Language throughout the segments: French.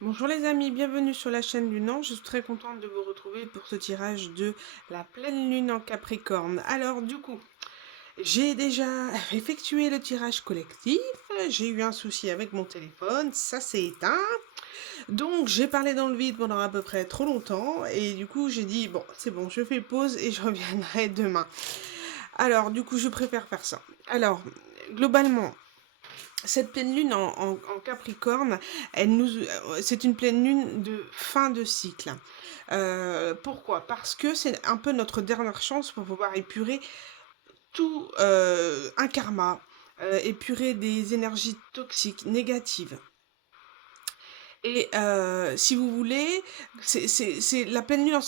Bonjour les amis, bienvenue sur la chaîne Lunan. Je suis très contente de vous retrouver pour ce tirage de la pleine lune en Capricorne. Alors du coup, j'ai déjà effectué le tirage collectif. J'ai eu un souci avec mon téléphone, ça s'est éteint. Donc j'ai parlé dans le vide pendant à peu près trop longtemps et du coup j'ai dit bon c'est bon, je fais pause et je reviendrai demain. Alors du coup je préfère faire ça. Alors globalement, cette pleine lune en Capricorne, c'est une pleine lune de fin de cycle. Pourquoi? Parce que c'est un peu notre dernière chance pour pouvoir épurer tout un karma, épurer des énergies toxiques, négatives. Et si vous voulez, c'est la pleine lune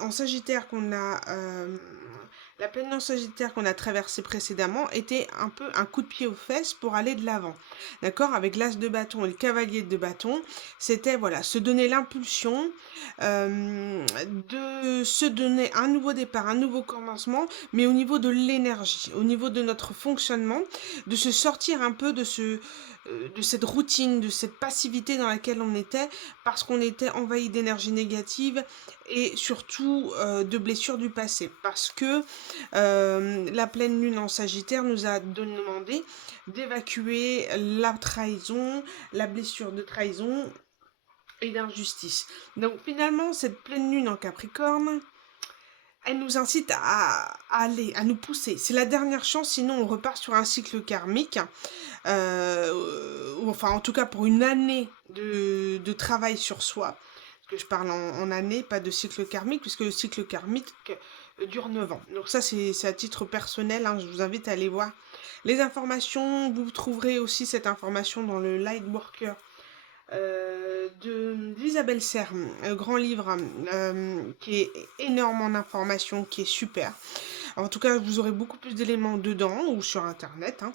en Sagittaire qu'on a. La pleine lune en Sagittaire qu'on a traversée précédemment était un peu un coup de pied aux fesses pour aller de l'avant. D'accord? Avec l'as de bâton et le cavalier de bâton, c'était voilà, se donner l'impulsion de se donner un nouveau départ, un nouveau commencement, mais au niveau de l'énergie, au niveau de notre fonctionnement, de se sortir un peu de cette routine, de cette passivité dans laquelle on était, parce qu'on était envahi d'énergie négative et surtout de blessures du passé. Parce que la pleine lune en Sagittaire nous a demandé d'évacuer la trahison, la blessure de trahison et d'injustice. Donc finalement, cette pleine lune en Capricorne, elle nous incite à aller, à nous pousser. C'est la dernière chance, sinon on repart sur un cycle karmique. Ou enfin en tout cas pour une année de travail sur soi. Parce que je parle en année, pas de cycle karmique, puisque le cycle karmique dure 9 ans. Donc ça c'est à titre personnel, hein, je vous invite à aller voir les informations. Vous trouverez aussi cette information dans le Lightworker d'Isabelle Serre, un grand livre qui est énorme en informations, qui est super. En tout cas, vous aurez beaucoup plus d'éléments dedans ou sur internet, hein.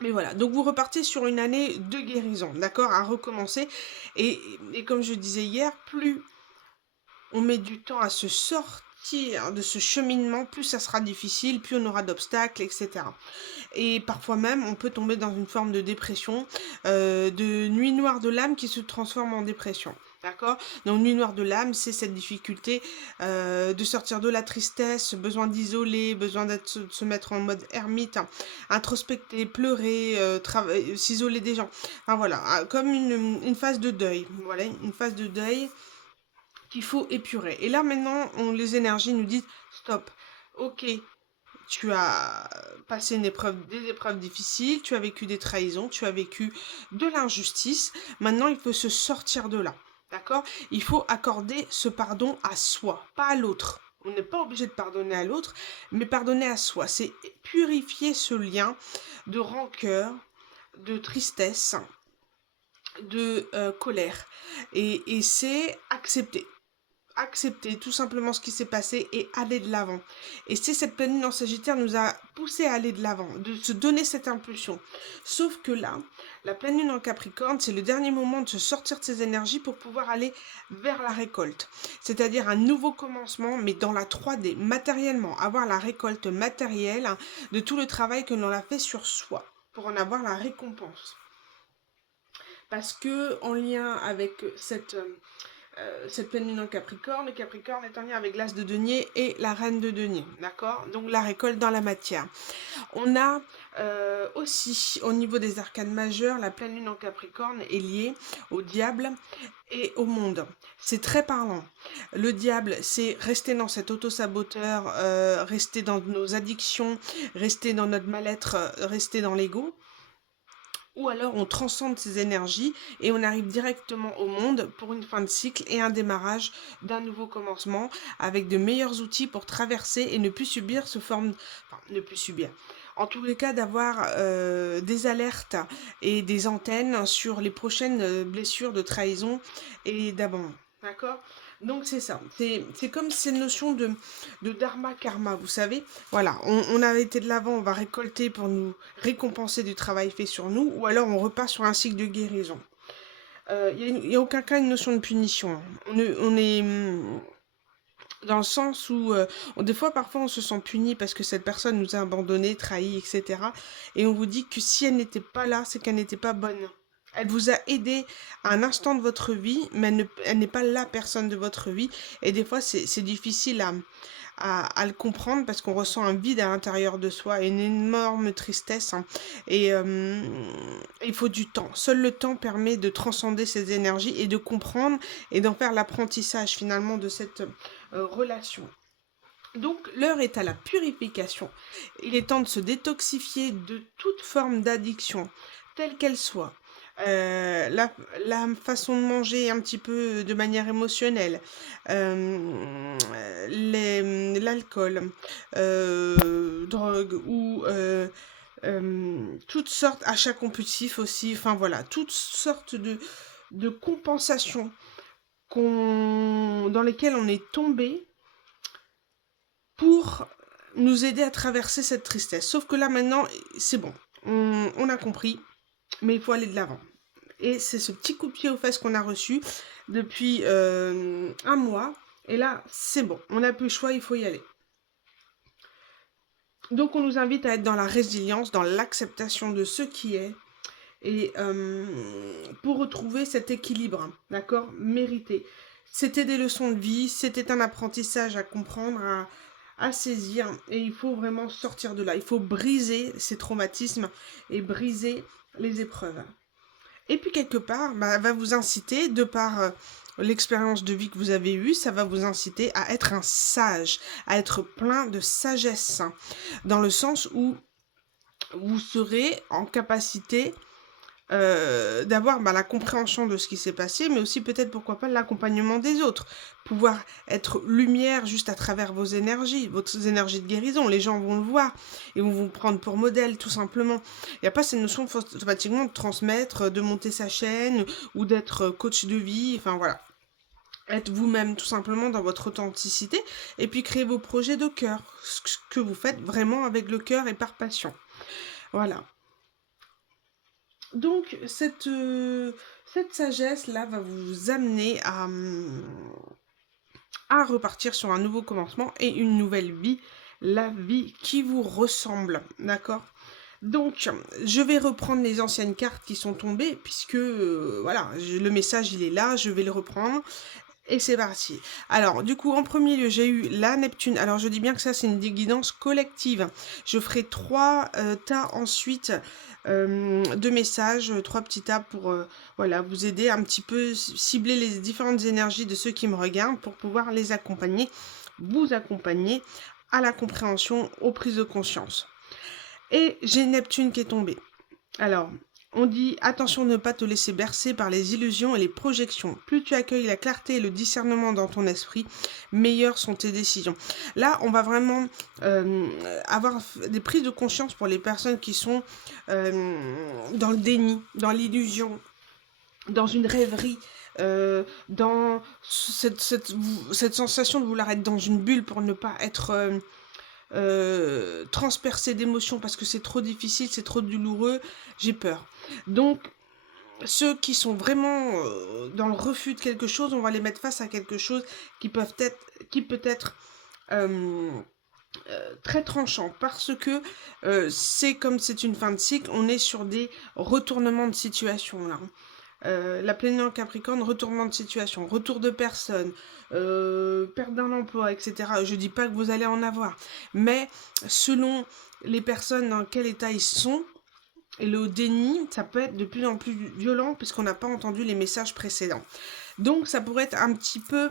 Mais voilà, donc vous repartez sur une année de guérison, d'accord, à recommencer. Et comme je disais hier, plus on met du temps à se sortir de ce cheminement, plus ça sera difficile, plus on aura d'obstacles, etc. Et parfois même, on peut tomber dans une forme de dépression, de nuit noire de l'âme qui se transforme en dépression. D'accord? Donc, nuit noire de l'âme, c'est cette difficulté de sortir de la tristesse, besoin d'isoler, besoin de se mettre en mode ermite, hein, introspecter, pleurer, s'isoler des gens. Enfin voilà, comme une phase de deuil. Voilà, une phase de deuil qu'il faut épurer. Et là maintenant, les énergies nous disent stop. Ok, tu as passé des épreuves difficiles, tu as vécu des trahisons, tu as vécu de l'injustice. Maintenant, il faut se sortir de là. D'accord? Il faut accorder ce pardon à soi, pas à l'autre. On n'est pas obligé de pardonner à l'autre, mais pardonner à soi. C'est purifier ce lien de rancœur, de tristesse, de colère. Et c'est accepter tout simplement ce qui s'est passé et aller de l'avant. Et c'est cette pleine lune en Sagittaire nous a poussé à aller de l'avant, de se donner cette impulsion. Sauf que là, la pleine lune en Capricorne, c'est le dernier moment de se sortir de ses énergies pour pouvoir aller vers la récolte. C'est-à-dire un nouveau commencement, mais dans la 3D, matériellement, avoir la récolte matérielle, hein, de tout le travail que l'on a fait sur soi, pour en avoir la récompense. Parce que en lien avec cette pleine lune en Capricorne, le Capricorne est en lien avec l'as de denier et la reine de denier, d'accord? Donc la récolte dans la matière. On a aussi au niveau des arcanes majeures, la pleine lune en Capricorne est liée au diable et au monde. C'est très parlant. Le diable, c'est rester dans cet auto-saboteur, rester dans nos addictions, rester dans notre mal-être, rester dans l'ego. Ou alors on transcende ces énergies et on arrive directement au monde pour une fin de cycle et un démarrage d'un nouveau commencement avec de meilleurs outils pour traverser et ne plus subir ce forme... Enfin, ne plus subir. En tous les cas, d'avoir des alertes et des antennes sur les prochaines blessures de trahison et d'abandon. D'accord? Donc c'est ça. C'est comme cette notion de dharma karma, vous savez. Voilà, on a été de l'avant, on va récolter pour nous récompenser du travail fait sur nous, ou alors on repart sur un cycle de guérison. Il n'y a aucun cas une notion de punition, hein. On est dans le sens où des fois parfois on se sent puni parce que cette personne nous a abandonnés, trahis, etc. Et on vous dit que si elle n'était pas là, c'est qu'elle n'était pas bonne. Elle vous a aidé à un instant de votre vie, mais elle n'est pas la personne de votre vie. Et des fois, c'est difficile à le comprendre parce qu'on ressent un vide à l'intérieur de soi, une énorme tristesse, hein. Et il faut du temps. Seul le temps permet de transcender ces énergies et de comprendre et d'en faire l'apprentissage finalement de cette relation. Donc l'heure est à la purification. Il est temps de se détoxifier de toute forme d'addiction, telle qu'elle soit. La façon de manger un petit peu de manière émotionnelle, l'alcool, drogue ou toutes sortes, achats compulsifs aussi, enfin voilà, toutes sortes de compensations dans lesquelles on est tombé pour nous aider à traverser cette tristesse. Sauf que là maintenant, c'est bon, on a compris, mais il faut aller de l'avant. Et c'est ce petit coup de pied aux fesses qu'on a reçu depuis un mois. Et là, c'est bon, on n'a plus le choix, il faut y aller. Donc on nous invite à être dans la résilience, dans l'acceptation de ce qui est, et pour retrouver cet équilibre, d'accord, mérité. C'était des leçons de vie, c'était un apprentissage à comprendre, à saisir, et il faut vraiment sortir de là. Il faut briser ces traumatismes et briser les épreuves. Et puis quelque part, va vous inciter, de par l'expérience de vie que vous avez eue, ça va vous inciter à être un sage, à être plein de sagesse, hein, dans le sens où vous serez en capacité d'avoir la compréhension de ce qui s'est passé, mais aussi peut-être pourquoi pas l'accompagnement des autres. Pouvoir être lumière juste à travers vos énergies de guérison. Les gens vont le voir et vont vous prendre pour modèle tout simplement. Il n'y a pas cette notion automatiquement de transmettre, de monter sa chaîne ou d'être coach de vie, enfin voilà. Être vous-même tout simplement dans votre authenticité et puis créer vos projets de cœur, ce que vous faites vraiment avec le cœur et par passion. Voilà. Donc, cette sagesse-là va vous amener à repartir sur un nouveau commencement et une nouvelle vie, la vie qui vous ressemble, d'accord? Donc, je vais reprendre les anciennes cartes qui sont tombées, puisque, voilà, le message, il est là, je vais le reprendre. Et c'est parti. Alors, du coup, en premier lieu, j'ai eu la Neptune. Alors, je dis bien que ça, c'est une guidance collective. Je ferai 3 tas ensuite de messages, 3 petits tas pour voilà, vous aider un petit peu, cibler les différentes énergies de ceux qui me regardent pour pouvoir les accompagner, vous accompagner à la compréhension, aux prises de conscience. Et j'ai Neptune qui est tombée. Alors, on dit attention de ne pas te laisser bercer par les illusions et les projections. Plus tu accueilles la clarté et le discernement dans ton esprit, meilleures sont tes décisions. Là, on va vraiment avoir des prises de conscience pour les personnes qui sont dans le déni, dans l'illusion, dans une rêverie. Dans cette sensation de vouloir être dans une bulle pour ne pas être transpercé d'émotions parce que c'est trop difficile, c'est trop douloureux, j'ai peur. Donc, ceux qui sont vraiment dans le refus de quelque chose, on va les mettre face à quelque chose qui peut être très tranchant parce que c'est comme c'est une fin de cycle, on est sur des retournements de situation là. La pleine lune Capricorne, retournement de situation, retour de personne, perte d'un emploi, etc. Je dis pas que vous allez en avoir, mais selon les personnes dans quel état ils sont, et le déni, ça peut être de plus en plus violent puisqu'on n'a pas entendu les messages précédents. Donc ça pourrait être un petit peu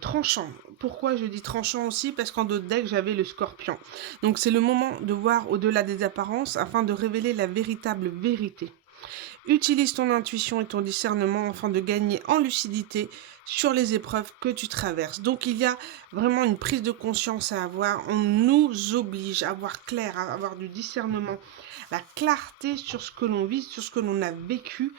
tranchant. Pourquoi je dis tranchant aussi? Parce qu'en d'autres decks, j'avais le Scorpion. Donc c'est le moment de voir au-delà des apparences afin de révéler la véritable vérité. Utilise ton intuition et ton discernement afin de gagner en lucidité sur les épreuves que tu traverses. Donc il y a vraiment une prise de conscience à avoir. On nous oblige à voir clair, à avoir du discernement, la clarté sur ce que l'on vit, sur ce que l'on a vécu.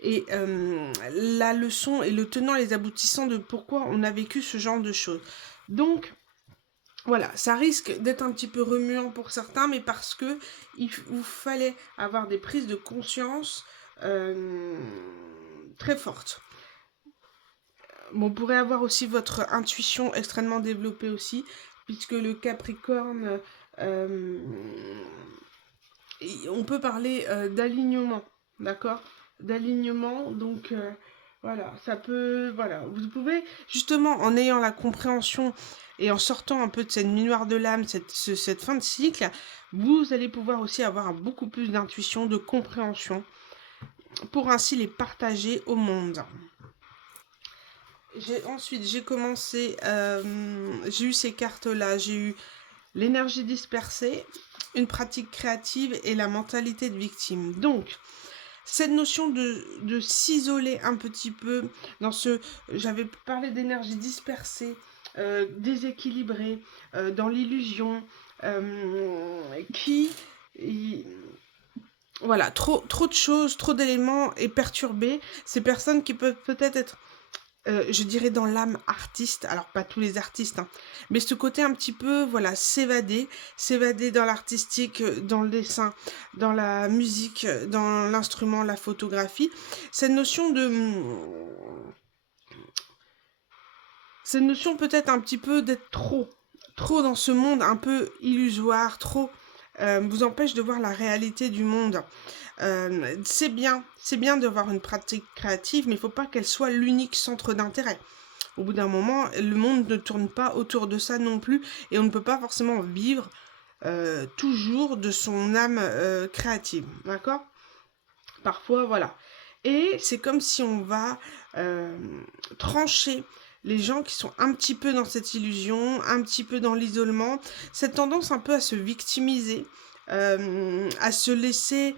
Et la leçon et le tenant et les aboutissants de pourquoi on a vécu ce genre de choses. Donc, voilà, ça risque d'être un petit peu remuant pour certains, mais parce que il vous fallait avoir des prises de conscience très fortes. Bon, on pourrait avoir aussi votre intuition extrêmement développée aussi, puisque le Capricorne, on peut parler d'alignement, d'accord ? d'alignement. Donc voilà, ça peut, voilà, vous pouvez justement en ayant la compréhension et en sortant un peu de cette nuit noire de l'âme, cette fin de cycle, vous allez pouvoir aussi avoir beaucoup plus d'intuition, de compréhension pour ainsi les partager au monde. Ensuite, j'ai commencé, j'ai eu ces cartes-là, j'ai eu l'énergie dispersée, une pratique créative et la mentalité de victime. Donc, cette notion de s'isoler un petit peu dans ce... J'avais parlé d'énergie dispersée, déséquilibrée, dans l'illusion, qui... Voilà, trop de choses, trop d'éléments et perturbés. Ces personnes qui peuvent peut-être être je dirais dans l'âme artiste, alors pas tous les artistes, hein, mais ce côté un petit peu, voilà, s'évader dans l'artistique, dans le dessin, dans la musique, dans l'instrument, la photographie, cette notion de... Cette notion peut-être un petit peu d'être trop dans ce monde un peu illusoire, trop vous empêche de voir la réalité du monde. C'est bien d'avoir une pratique créative, mais il ne faut pas qu'elle soit l'unique centre d'intérêt. Au bout d'un moment, le monde ne tourne pas autour de ça non plus, et on ne peut pas forcément vivre toujours de son âme créative, d'accord? Parfois, voilà. Et c'est comme si on va trancher les gens qui sont un petit peu dans cette illusion, un petit peu dans l'isolement, cette tendance un peu à se victimiser, à se laisser,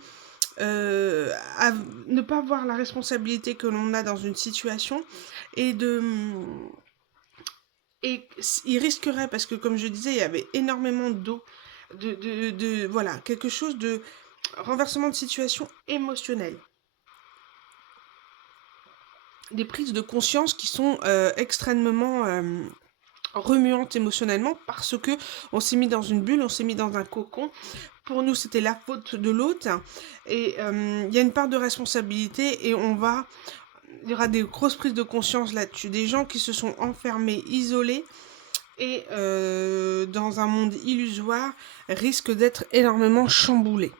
à ne pas voir la responsabilité que l'on a dans une situation et de... Et il risquerait, parce que comme je disais, il y avait énormément d'eau, voilà, quelque chose de renversement de situation émotionnel. Des prises de conscience qui sont extrêmement remuantes émotionnellement parce que on s'est mis dans une bulle, on s'est mis dans un cocon. Pour nous, c'était la faute de l'autre et il y a une part de responsabilité et il y aura des grosses prises de conscience là-dessus. Des gens qui se sont enfermés, isolés et dans un monde illusoire risquent d'être énormément chamboulés.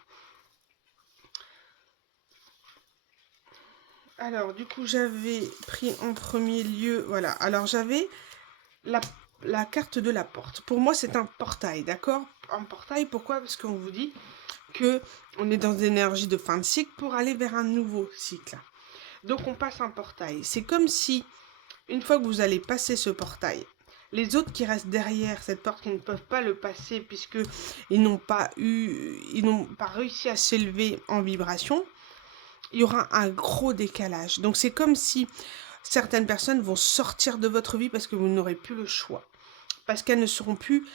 Alors, du coup, j'avais pris en premier lieu, voilà. Alors, j'avais la, la carte de la porte. Pour moi, c'est un portail, d'accord? Un portail, pourquoi? Parce qu'on vous dit que on est dans des énergies de fin de cycle pour aller vers un nouveau cycle. Donc, on passe un portail. C'est comme si, une fois que vous allez passer ce portail, les autres qui restent derrière cette porte, qui ne peuvent pas le passer puisque ils n'ont pas réussi à s'élever en vibration, il y aura un gros décalage. Donc c'est comme si certaines personnes vont sortir de votre vie parce que vous n'aurez plus le choix. Parce qu'elles ne seront plus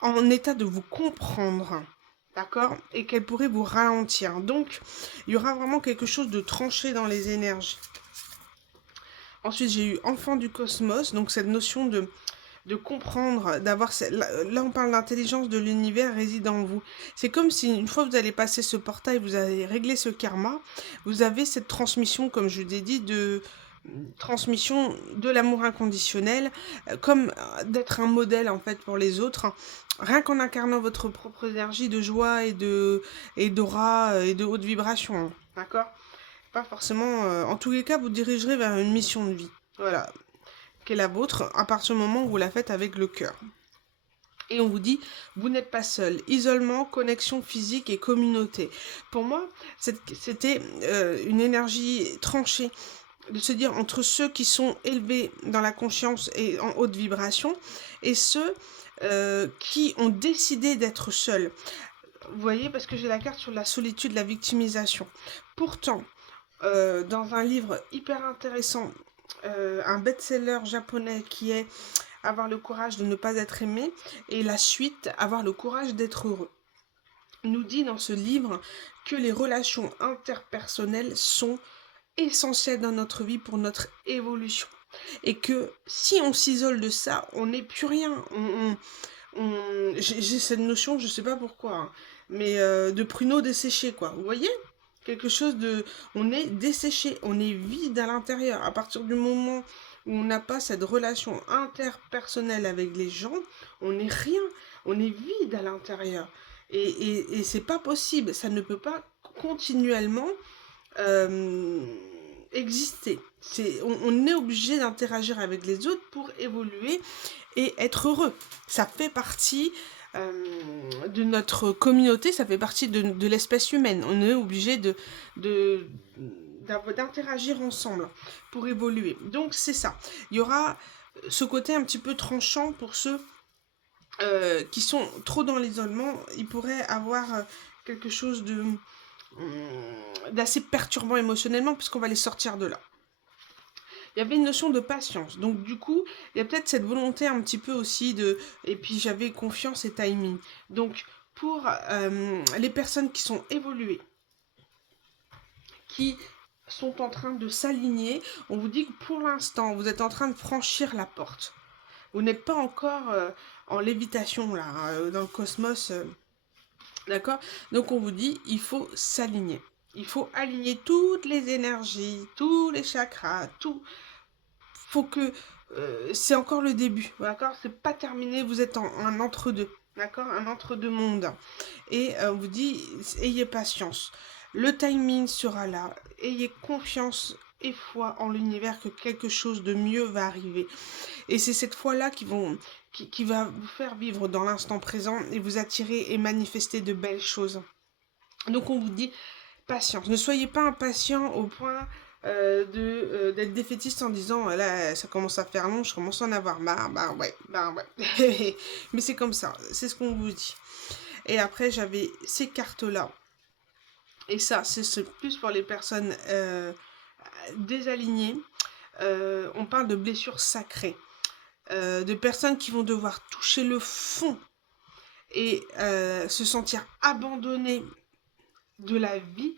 en état de vous comprendre. D'accord? Et qu'elles pourraient vous ralentir. Donc, il y aura vraiment quelque chose de tranché dans les énergies. Ensuite, j'ai eu enfant du cosmos. Donc, cette notion de comprendre, d'avoir... Là, on parle d'intelligence de l'univers réside en vous. C'est comme si, une fois que vous allez passer ce portail, vous allez régler ce karma, vous avez cette transmission, comme je l'ai dit, de transmission de l'amour inconditionnel, comme d'être un modèle, en fait, pour les autres. Rien qu'en incarnant votre propre énergie de joie et d'aura et de haute vibration. D'accord? Pas forcément... en tous les cas, vous dirigerez vers une mission de vie. Voilà, qu'est la vôtre, à partir du moment où vous la faites avec le cœur. Et on vous dit, vous n'êtes pas seul. Isolement, connexion physique et communauté. Pour moi, c'était une énergie tranchée de se dire entre ceux qui sont élevés dans la conscience et en haute vibration et ceux qui ont décidé d'être seuls. Vous voyez, parce que j'ai la carte sur la solitude, la victimisation. Pourtant, dans un livre hyper intéressant, un best-seller japonais qui est Avoir le courage de ne pas être aimé et la suite Avoir le courage d'être heureux, nous dit dans ce livre que les relations interpersonnelles sont essentielles dans notre vie pour notre évolution et que si on s'isole de ça, on n'est plus rien. J'ai cette notion, je sais pas pourquoi, hein, mais de pruneau desséché, quoi. Vous voyez? Quelque chose de... On est desséché, on est vide à l'intérieur. À partir du moment où on n'a pas cette relation interpersonnelle avec les gens, on n'est rien, on est vide à l'intérieur. Et c'est pas possible, ça ne peut pas continuellement euh, exister. On est obligé d'interagir avec les autres pour évoluer et être heureux. Ça fait partie de notre communauté, ça fait partie de l'espèce humaine. On est obligé de, d'interagir ensemble pour évoluer. Donc c'est ça. Il y aura ce côté un petit peu tranchant pour ceux qui sont trop dans l'isolement. Ils pourraient avoir quelque chose d'assez perturbant émotionnellement puisqu'on va les sortir de là. Il y avait une notion de patience. Donc du coup, il y a peut-être cette volonté un petit peu aussi de... Et puis j'avais confiance et timing. Donc pour les personnes qui sont évoluées, qui sont en train de s'aligner, on vous dit que pour l'instant, vous êtes en train de franchir la porte. Vous n'êtes pas encore en lévitation là, dans le cosmos. D'accord. Donc on vous dit, il faut s'aligner. Il faut aligner toutes les énergies, tous les chakras, tout. Faut que c'est encore le début, d'accord. C'est pas terminé. Vous êtes en un entre-deux, d'accord, un entre-deux monde. Et on vous dit, ayez patience. Le timing sera là. Ayez confiance et foi en l'univers que quelque chose de mieux va arriver. Et c'est cette foi-là qui va vous faire vivre dans l'instant présent et vous attirer et manifester de belles choses. Donc on vous dit patience. Ne soyez pas impatient au point d'être défaitiste en disant là ça commence à faire long, je commence à en avoir marre. Bah ouais. Mais c'est comme ça, c'est ce qu'on vous dit. Et après j'avais ces cartes-là. Et ça, c'est plus pour les personnes désalignées. On parle de blessures sacrées. De personnes qui vont devoir toucher le fond et se sentir abandonnées de la vie,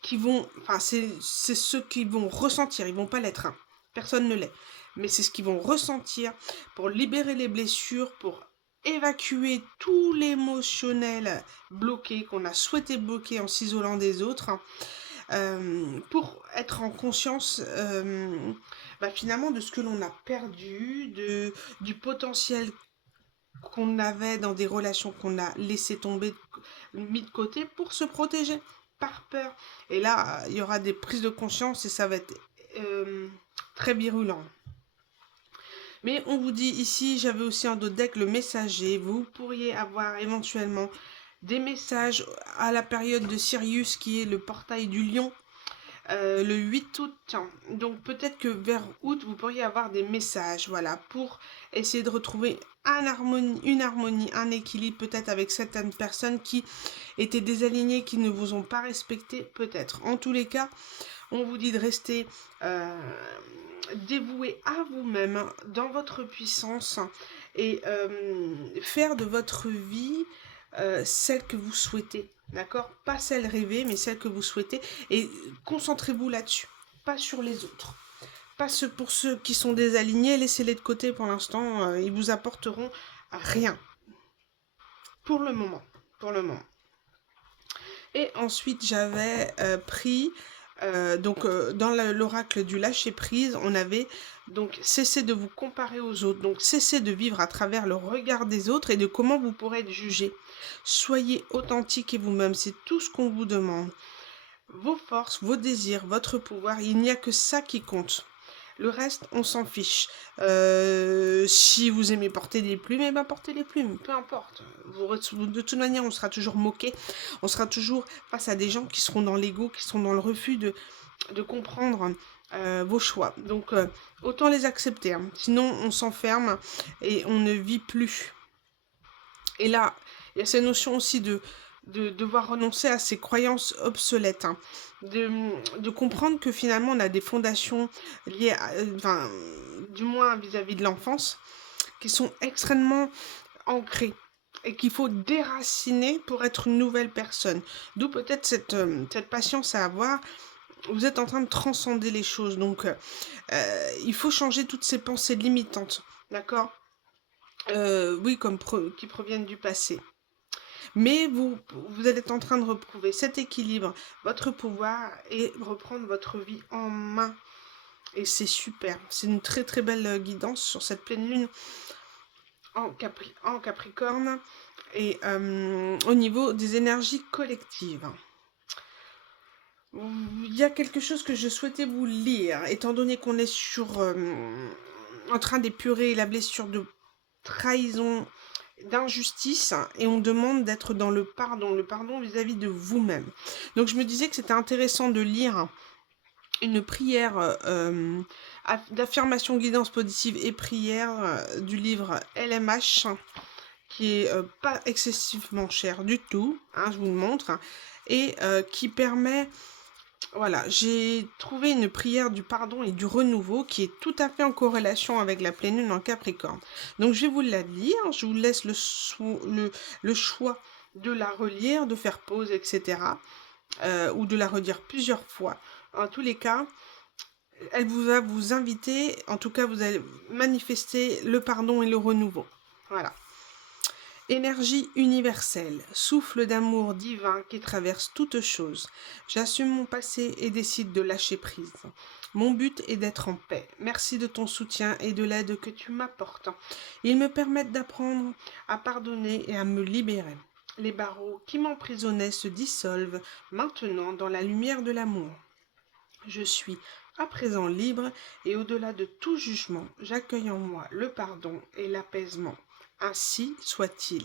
qui vont, enfin c'est ceux qui vont ressentir, ils vont pas l'être, hein. Personne ne l'est, mais c'est ce qu'ils vont ressentir pour libérer les blessures, pour évacuer tout l'émotionnel bloqué qu'on a souhaité bloquer en s'isolant des autres, hein. Pour être en conscience finalement de ce que l'on a perdu, du potentiel qu'on avait dans des relations qu'on a laissé tomber, mis de côté pour se protéger par peur. Et là, il y aura des prises de conscience et ça va être très virulent. Mais on vous dit ici, j'avais aussi un autre deck, le messager. Vous pourriez avoir éventuellement des messages à la période de Sirius qui est le portail du lion. Le 8 août. Donc peut-être que vers août, vous pourriez avoir des messages, voilà, pour essayer de retrouver une harmonie, un équilibre, peut-être avec certaines personnes qui étaient désalignées, qui ne vous ont pas respecté, peut-être. En tous les cas, on vous dit de rester dévoué à vous-même, dans votre puissance, et faire de votre vie celle que vous souhaitez. D'accord? Pas celle rêvée, mais celle que vous souhaitez. Et concentrez-vous là-dessus. Pas sur les autres. Pas pour ceux qui sont désalignés, laissez-les de côté pour l'instant. Ils vous apporteront rien. Pour le moment. Pour le moment. Et ensuite, j'avais pris... dans l'oracle du lâcher-prise, on avait donc cessez de vous comparer aux autres. Donc cessez de vivre à travers le regard des autres et de comment vous pourrez être jugé. Soyez authentique et vous-même, c'est tout ce qu'on vous demande. Vos forces, vos désirs, votre pouvoir, il n'y a que ça qui compte. Le reste, on s'en fiche. Si vous aimez porter des plumes, eh ben portez des plumes, peu importe. De toute manière, on sera toujours moqué. On sera toujours face à des gens qui seront dans l'ego, qui seront dans le refus de comprendre vos choix. Donc, autant les accepter. Hein. Sinon, on s'enferme et on ne vit plus. Et là, il y a cette notion aussi de devoir renoncer à ces croyances obsolètes, hein. De comprendre que finalement on a des fondations liées à, du moins vis-à-vis de l'enfance, qui sont extrêmement ancrées et qu'il faut déraciner pour être une nouvelle personne. D'où peut-être cette patience à avoir. Vous êtes en train de transcender les choses, donc il faut changer toutes ces pensées limitantes, d'accord? Oui, qui proviennent du passé. Mais vous êtes en train de retrouver cet équilibre, votre pouvoir et reprendre votre vie en main. Et c'est super. C'est une très très belle guidance sur cette pleine lune en Capricorne et au niveau des énergies collectives. Il y a quelque chose que je souhaitais vous lire, étant donné qu'on est en train d'épurer la blessure de trahison, d'injustice, et on demande d'être dans le pardon vis-à-vis de vous-même. Donc je me disais que c'était intéressant de lire une prière d'affirmation, guidance positive et prière du livre LMH, qui est pas excessivement cher du tout, hein, je vous le montre, et qui permet, voilà, j'ai trouvé une prière du pardon et du renouveau qui est tout à fait en corrélation avec la pleine lune en Capricorne. Donc je vais vous la lire, je vous laisse le choix de la relire, de faire pause, etc. Ou de la redire plusieurs fois. En tous les cas, elle va vous inviter, en tout cas vous allez manifester le pardon et le renouveau. Voilà. Énergie universelle, souffle d'amour divin qui traverse toute chose. J'assume mon passé et décide de lâcher prise. Mon but est d'être en paix. Merci de ton soutien et de l'aide que tu m'apportes. Ils me permettent d'apprendre à pardonner et à me libérer. Les barreaux qui m'emprisonnaient se dissolvent maintenant dans la lumière de l'amour. Je suis à présent libre et au-delà de tout jugement, j'accueille en moi le pardon et l'apaisement. Ainsi soit-il.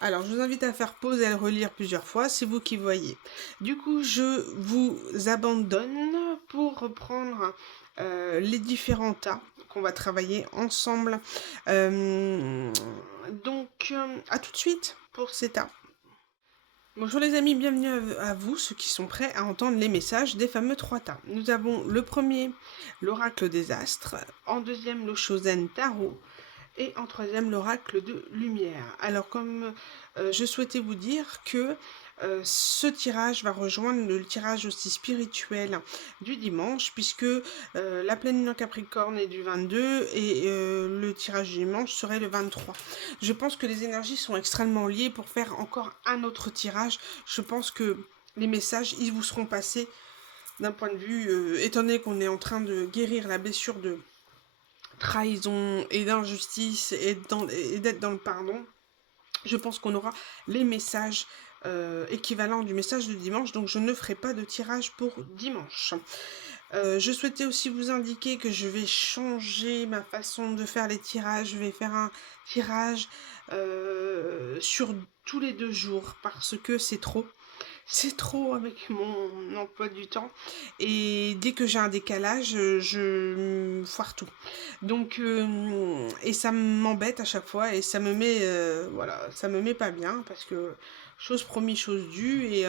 Alors, je vous invite à faire pause et à le relire plusieurs fois, c'est vous qui voyez. Du coup, je vous abandonne pour reprendre les différents tas qu'on va travailler ensemble. Donc, à tout de suite pour ces tas. Bonjour les amis, bienvenue à vous, ceux qui sont prêts à entendre les messages des fameux 3 tas. Nous avons le premier, l'oracle des astres, en deuxième, le Shosen Tarot, et en troisième, l'oracle de lumière. Alors comme je souhaitais vous dire que ce tirage va rejoindre le tirage aussi spirituel du dimanche, puisque la pleine lune en Capricorne est du 22 et le tirage du dimanche serait le 23. Je pense que les énergies sont extrêmement liées pour faire encore un autre tirage. Je pense que les messages, ils vous seront passés d'un point de vue, étant donné qu'on est en train de guérir la blessure de trahison et d'injustice et d'être dans le pardon, je pense qu'on aura les messages équivalents du message de dimanche, donc je ne ferai pas de tirage pour dimanche. Je souhaitais aussi vous indiquer que je vais changer ma façon de faire les tirages. Je vais faire un tirage sur tous les 2 jours parce que c'est trop. C'est trop avec mon emploi du temps. Et dès que j'ai un décalage, je foire tout. Donc, et ça m'embête à chaque fois et ça me met, voilà, ça me met pas bien parce que chose promise, chose due. Et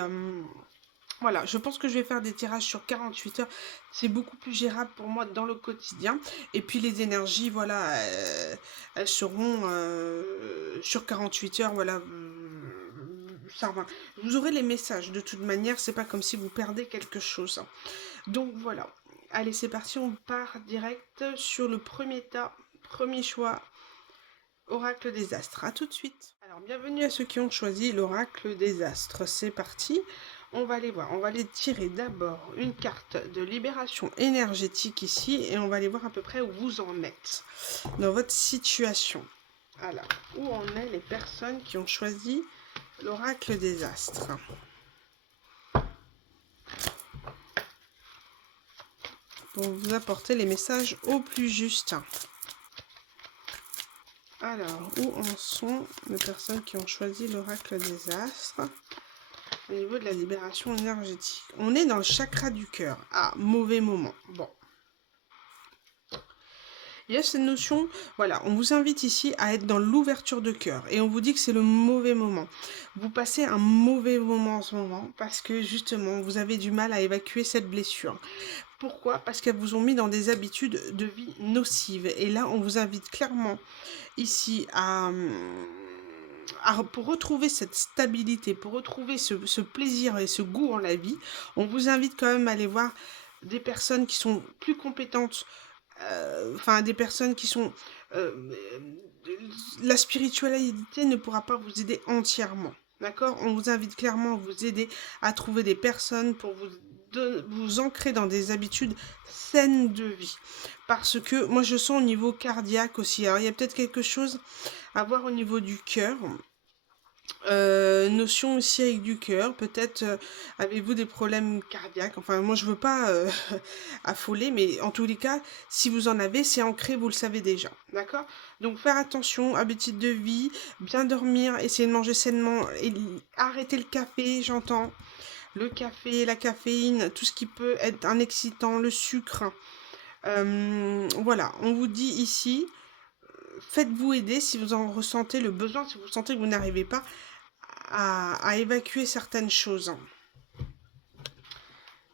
voilà, je pense que je vais faire des tirages sur 48 heures. C'est beaucoup plus gérable pour moi dans le quotidien. Et puis les énergies, voilà, elles seront sur 48 heures, voilà. Ça va. Vous aurez les messages de toute manière, c'est pas comme si vous perdez quelque chose. Donc voilà. Allez, c'est parti, on part direct sur le premier tas, premier choix, oracle des astres. À tout de suite. Alors, bienvenue à ceux qui ont choisi l'oracle des astres. C'est parti. On va les voir. On va les tirer d'abord une carte de libération énergétique ici et on va aller voir à peu près où vous en êtes dans votre situation. Alors, où en est les personnes qui ont choisi l'oracle des astres? Pour vous apporter les messages au plus juste. Alors, où en sont les personnes qui ont choisi l'oracle des astres au niveau de la libération énergétique? On est dans le chakra du cœur. Ah, mauvais moment. Bon. Il y a cette notion, voilà, on vous invite ici à être dans l'ouverture de cœur et on vous dit que c'est le mauvais moment. Vous passez un mauvais moment en ce moment parce que justement, vous avez du mal à évacuer cette blessure. Pourquoi? Parce qu'elles vous ont mis dans des habitudes de vie nocives. Et là, on vous invite clairement ici pour retrouver cette stabilité, pour retrouver ce plaisir et ce goût en la vie, on vous invite quand même à aller voir des personnes qui sont plus compétentes, enfin des personnes qui sont... la spiritualité ne pourra pas vous aider entièrement. D'accord? On vous invite clairement à vous aider à trouver des personnes pour vous ancrer dans des habitudes saines de vie. Parce que moi je sens au niveau cardiaque aussi. Alors il y a peut-être quelque chose à voir au niveau du cœur. Notion aussi avec du cœur, peut-être avez-vous des problèmes cardiaques, enfin moi je veux pas affoler, mais en tous les cas, si vous en avez, c'est ancré, vous le savez déjà, d'accord? Donc faire attention, habitude de vie, bien dormir, essayer de manger sainement, et arrêter le café, j'entends, le café, la caféine, tout ce qui peut être un excitant, le sucre. Voilà, on vous dit ici, faites-vous aider si vous en ressentez le besoin, si vous sentez que vous n'arrivez pas à évacuer certaines choses.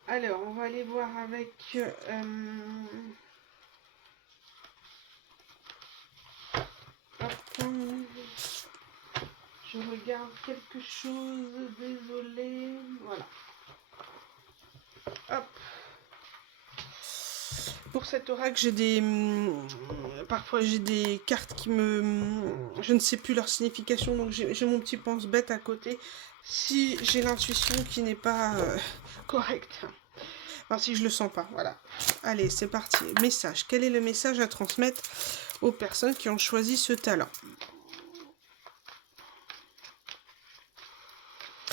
Alors, on va aller voir avec... hop, je regarde quelque chose, désolé. Voilà. Hop. Pour cet oracle, j'ai des... parfois, j'ai des cartes qui me... je ne sais plus leur signification, donc j'ai mon petit pense-bête à côté. Si j'ai l'intuition qui n'est pas correcte. Enfin, si je le sens pas, voilà. Allez, c'est parti. Message. Quel est le message à transmettre aux personnes qui ont choisi ce talent?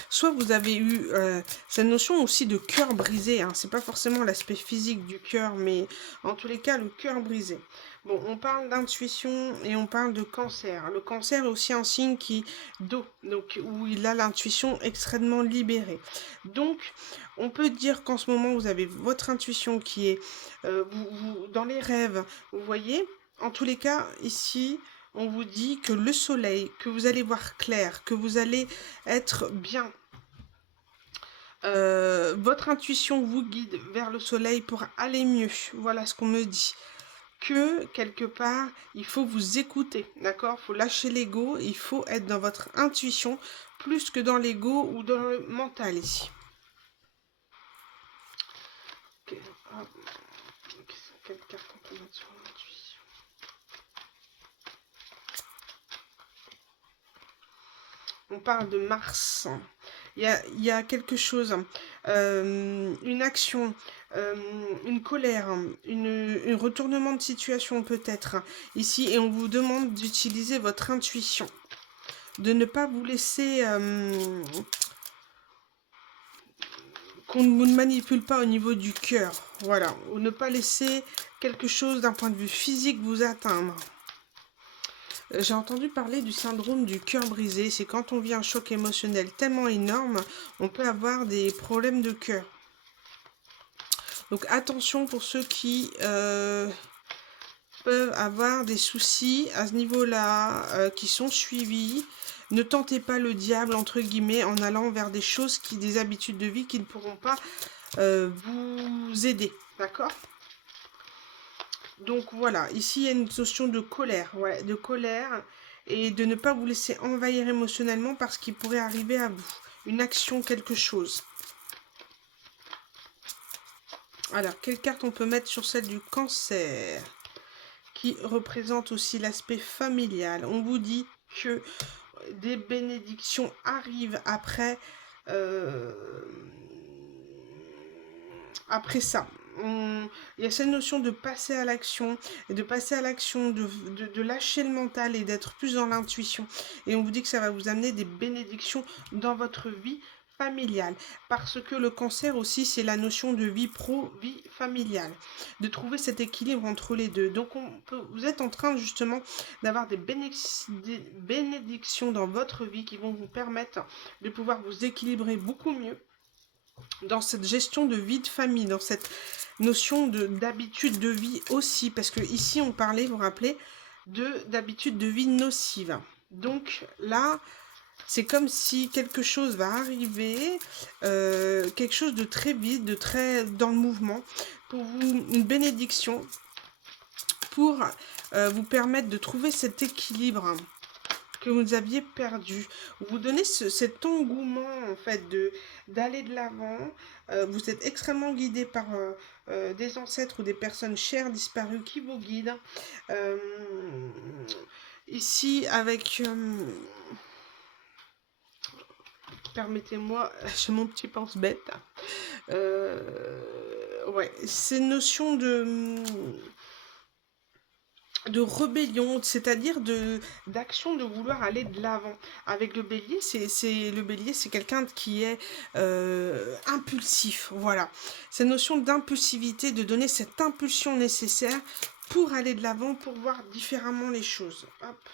Soit vous avez eu cette notion aussi de cœur brisé, hein. C'est pas forcément l'aspect physique du cœur, mais en tous les cas, le cœur brisé. Bon, on parle d'intuition et on parle de cancer. Le cancer est aussi un signe d'eau, donc où il a l'intuition extrêmement libérée. Donc, on peut dire qu'en ce moment, vous avez votre intuition qui est dans les rêves, vous voyez. En tous les cas, ici, on vous dit que le soleil, que vous allez voir clair, que vous allez être bien. Votre intuition vous guide vers le soleil pour aller mieux. Voilà ce qu'on me dit. Que quelque part, il faut vous écouter, d'accord? Il faut lâcher l'ego, il faut être dans votre intuition plus que dans l'ego ou dans le mental ici. Quelle carte on peut mettre sur l'intuition? On parle de Mars. Il y a quelque chose, une action, une colère, un retournement de situation peut-être ici, et on vous demande d'utiliser votre intuition, de ne pas vous laisser qu'on ne vous manipule pas au niveau du cœur, voilà, ou ne pas laisser quelque chose d'un point de vue physique vous atteindre. J'ai entendu parler du syndrome du cœur brisé. C'est quand on vit un choc émotionnel tellement énorme, on peut avoir des problèmes de cœur. Donc attention pour ceux qui peuvent avoir des soucis à ce niveau-là, qui sont suivis. Ne tentez pas le diable, entre guillemets, en allant vers des choses, des habitudes de vie qui ne pourront pas vous aider. D'accord ? Donc voilà, ici il y a une notion de colère, ouais, de colère, et de ne pas vous laisser envahir émotionnellement parce qu'il pourrait arriver à vous. Une action, quelque chose. Alors, quelle carte on peut mettre sur celle du cancer, qui représente aussi l'aspect familial? On vous dit que des bénédictions arrivent après ça. Il y a cette notion de passer à l'action, et de passer à l'action, de lâcher le mental et d'être plus dans l'intuition. Et on vous dit que ça va vous amener des bénédictions dans votre vie familiale. Parce que le cancer aussi, c'est la notion de vie pro, vie familiale. De trouver cet équilibre entre les deux. Donc vous êtes en train justement d'avoir des bénédictions dans votre vie qui vont vous permettre de pouvoir vous équilibrer beaucoup mieux dans cette gestion de vie de famille, dans cette notion d'habitude de vie aussi, parce que ici on parlait, vous vous rappelez, d'habitude de vie nocive. Donc là, c'est comme si quelque chose va arriver, quelque chose de très vite, de très dans le mouvement, pour vous, une bénédiction, pour vous permettre de trouver cet équilibre que vous aviez perdu. Vous donnez cet engouement en fait d'aller de l'avant. Vous êtes extrêmement guidé par des ancêtres ou des personnes chères disparues qui vous guident. Ici avec permettez-moi, j'ai mon petit pense-bête. Ouais, ces notions de de rébellion, c'est-à-dire d'action de vouloir aller de l'avant. Avec le bélier, le bélier, c'est quelqu'un qui est impulsif, voilà. Cette notion d'impulsivité, de donner cette impulsion nécessaire pour aller de l'avant, pour voir différemment les choses. Hop.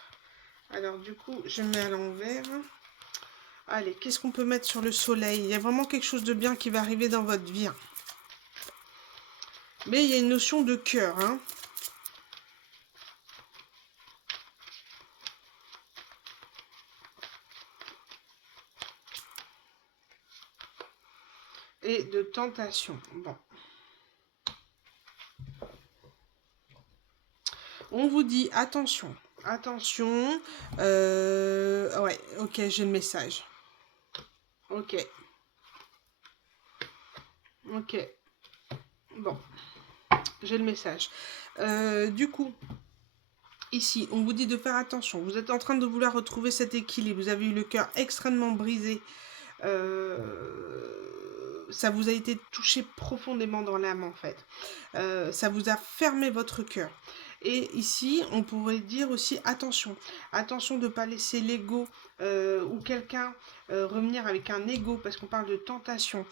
Alors du coup, je mets à l'envers. Allez, qu'est-ce qu'on peut mettre sur le soleil? Il y a vraiment quelque chose de bien qui va arriver dans votre vie, hein. Mais il y a une notion de cœur, hein. Et de tentation. Bon. On vous dit attention. Attention. Ouais, ok, j'ai le message. Ok. Ok. Bon. J'ai le message. Du coup, ici, on vous dit de faire attention. Vous êtes en train de vouloir retrouver cet équilibre. Vous avez eu le cœur extrêmement brisé. Ça vous a été touché profondément dans l'âme en fait. Ça vous a fermé votre cœur. Et ici, on pourrait dire aussi attention. Attention de ne pas laisser l'ego ou quelqu'un revenir avec un ego, parce qu'on parle de tentation.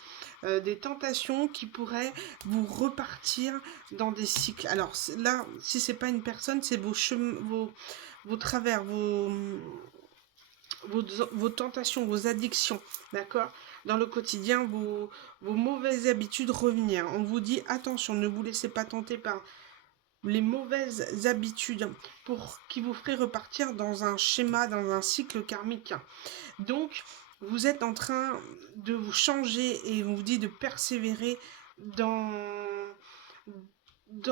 Des tentations qui pourraient vous repartir dans des cycles. Alors là, si c'est pas une personne, c'est vos chemins, vos travers, vos tentations, vos addictions, d'accord? Dans le quotidien, vos mauvaises habitudes revenir. On vous dit attention, ne vous laissez pas tenter par les mauvaises habitudes pour qui vous ferait repartir dans un schéma, dans un cycle karmique. Donc, vous êtes en train de vous changer et on vous dit de persévérer dans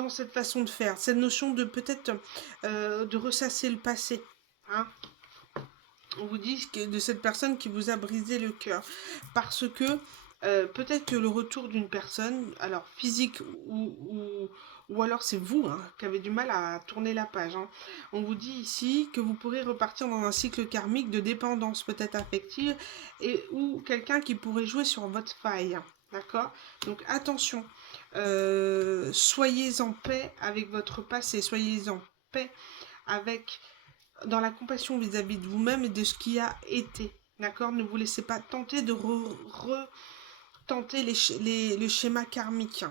cette façon de faire, cette notion de peut-être de ressasser le passé, hein. On vous dit que de cette personne qui vous a brisé le cœur. Parce que peut-être que le retour d'une personne, alors physique ou alors c'est vous hein, qui avez du mal à tourner la page, hein. On vous dit ici que vous pourrez repartir dans un cycle karmique de dépendance peut-être affective ou quelqu'un qui pourrait jouer sur votre faille. D'accord? Donc attention, soyez en paix avec votre passé, soyez en paix avec dans la compassion vis-à-vis de vous-même et de ce qui a été. D'accord? Ne vous laissez pas tenter de retenter le schéma karmique.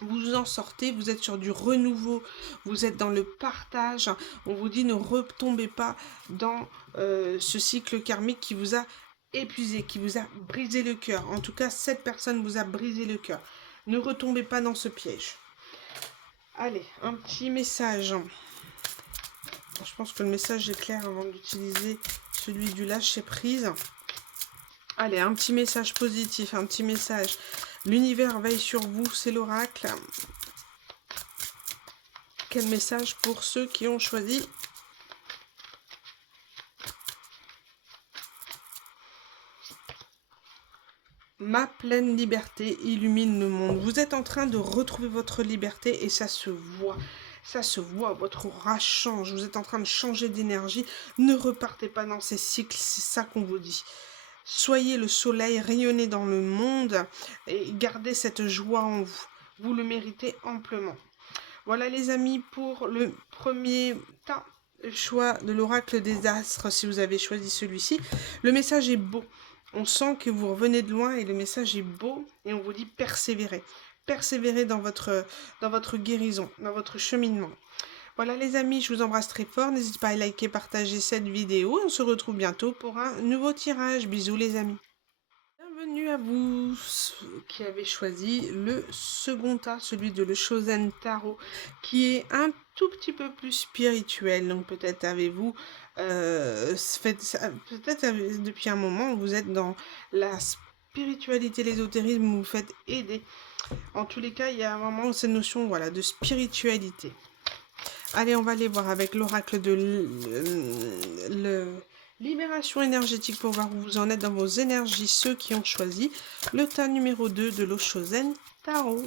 Vous en sortez, vous êtes sur du renouveau, vous êtes dans le partage. On vous dit ne retombez pas dans ce cycle karmique qui vous a épuisé, qui vous a brisé le cœur. En tout cas, cette personne vous a brisé le cœur. Ne retombez pas dans ce piège. Allez, un petit message. Je pense que le message est clair avant d'utiliser celui du lâcher prise. Allez, un petit message positif, un petit message. L'univers veille sur vous, c'est l'oracle. Quel message pour ceux qui ont choisi ma pleine liberté illumine le monde. Vous êtes en train de retrouver votre liberté et ça se voit. Ça se voit, votre aura change, vous êtes en train de changer d'énergie. Ne repartez pas dans ces cycles, c'est ça qu'on vous dit. Soyez le soleil, rayonnez dans le monde et gardez cette joie en vous. Vous le méritez amplement. Voilà les amis pour le premier choix de l'oracle des astres si vous avez choisi celui-ci. Le message est beau. On sent que vous revenez de loin et le message est beau et on vous dit persévérer. Persévérer dans votre guérison, dans votre cheminement. Voilà les amis, je vous embrasse très fort. N'hésitez pas à liker, partager cette vidéo. On se retrouve bientôt pour un nouveau tirage. Bisous les amis. Bienvenue à vous qui avez choisi le second tas, celui de le Shozen Tarot, qui est un tout petit peu plus spirituel. Donc peut-être avez-vous, peut-être depuis un moment, vous êtes dans la spiritualité, l'ésotérisme, vous vous faites aider. En tous les cas, il y a vraiment cette notion voilà, de spiritualité. Allez, on va aller voir avec l'oracle de libération énergétique pour voir où vous en êtes dans vos énergies, ceux qui ont choisi le tas numéro 2 de l'Oshozen Tarot.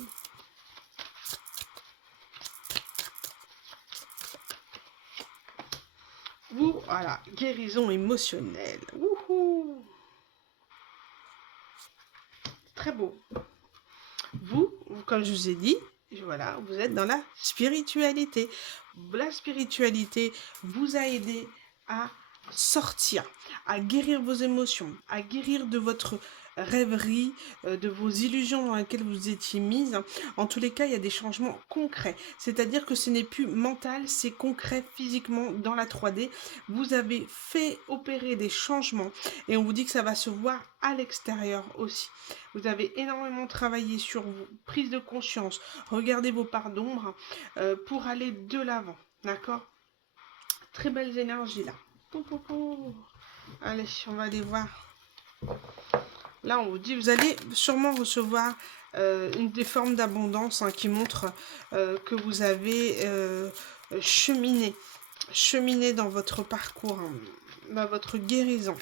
Voilà, guérison émotionnelle. Wouhou! Très beau. Vous, comme je vous ai dit, voilà, vous êtes dans la spiritualité. la spiritualité vous a aidé à sortir, à guérir vos émotions, à guérir de votre rêverie, de vos illusions dans lesquelles vous étiez mise. En tous les cas, il y a des changements concrets. C'est-à-dire que ce n'est plus mental, c'est concret physiquement dans la 3D. Vous avez fait opérer des changements et on vous dit que ça va se voir à l'extérieur aussi. Vous avez énormément travaillé sur vos prises de conscience, regardez vos parts d'ombre pour aller de l'avant. D'accord? Très belles énergies là. Allez, on va aller voir. Là, on vous dit, vous allez sûrement recevoir une des formes d'abondance qui montre que vous avez cheminé dans votre parcours, dans votre guérison.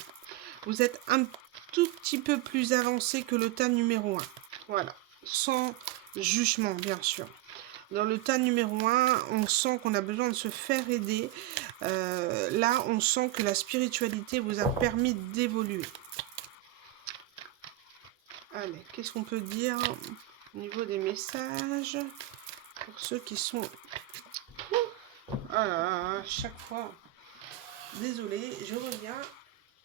Vous êtes un tout petit peu plus avancé que le tas numéro 1. Voilà, sans jugement, bien sûr. Dans le tas numéro 1, on sent qu'on a besoin de se faire aider. Là, on sent que la spiritualité vous a permis d'évoluer. Allez, qu'est-ce qu'on peut dire au niveau des messages pour ceux qui sont... Ah, chaque fois. Désolée, je reviens.